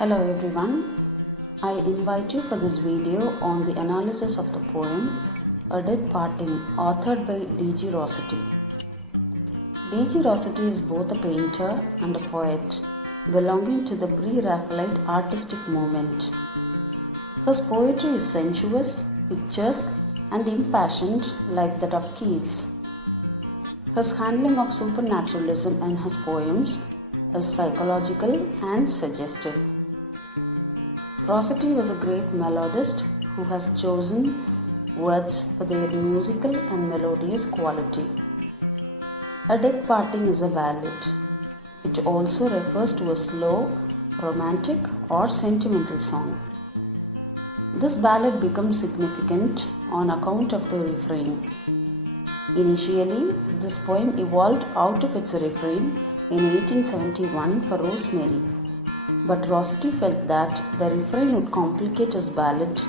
Hello everyone, I invite you for this video on the analysis of the poem A Death Parting, authored by D.G. Rossetti. D.G. Rossetti is both a painter and a poet belonging to the pre-Raphaelite artistic movement. His poetry is sensuous, picturesque and impassioned like that of Keats. His handling of supernaturalism in his poems is psychological and suggestive. Rossetti was a great melodist who has chosen words for their musical and melodious quality. A Death Parting is a ballad. It also refers to a slow, romantic or sentimental song. This ballad becomes significant on account of the refrain. Initially, this poem evolved out of its refrain in 1871 for Rosemary, but Rossetti felt that the refrain would complicate his ballad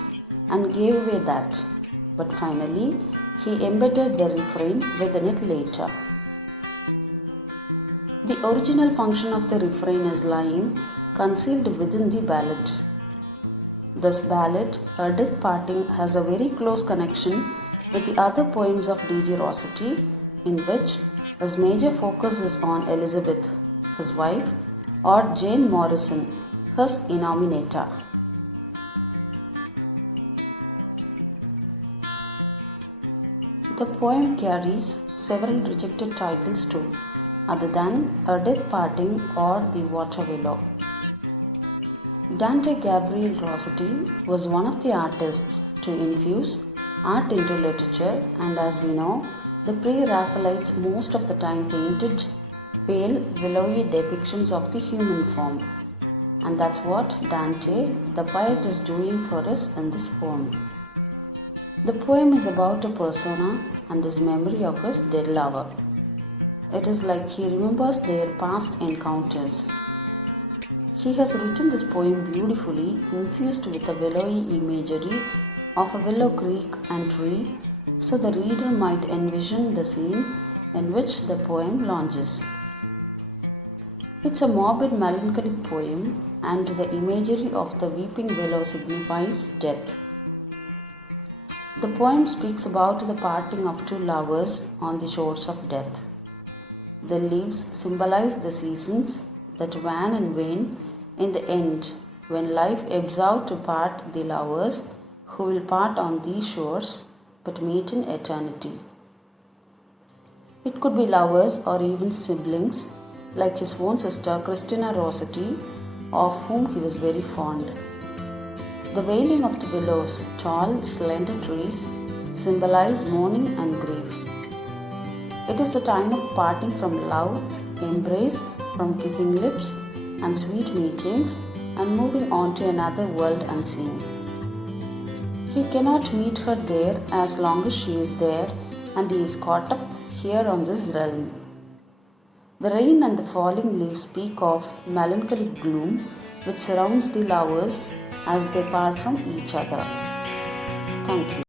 and gave away that, but finally he embedded the refrain within it later. The original function of the refrain is lying concealed within the ballad. This ballad, A Death Parting, has a very close connection with the other poems of D.G. Rossetti, in which his major focus is on Elizabeth, his wife, or Jane Morrison, his innominata. The poem carries several rejected titles too, other than A Death Parting or The Water Willow. Dante Gabriel Rossetti was one of the artists to infuse art into literature, and as we know, the pre-Raphaelites most of the time painted pale, willowy depictions of the human form. And that's what Dante, the poet, is doing for us in this poem. The poem is about a persona and his memory of his dead lover. It is like he remembers their past encounters. He has written this poem beautifully, infused with a willowy imagery of a willow creek and tree, so the reader might envision the scene in which the poem launches. It's a morbid, melancholic poem, and the imagery of the weeping willow signifies death. The poem speaks about the parting of two lovers on the shores of death. The leaves symbolize the seasons that wane and wane in the end, when life ebbs out to part the lovers who will part on these shores but meet in eternity. It could be lovers or even siblings, like his own sister Christina Rossetti, of whom he was very fond. The wailing of the willows, tall, slender trees, symbolize mourning and grief. It is a time of parting from love, embrace, from kissing lips and sweet meetings, and moving on to another world unseen. He cannot meet her there as long as she is there, and he is caught up here on this realm. The rain and the falling leaves speak of melancholic gloom which surrounds the lovers as they part from each other. Thank you.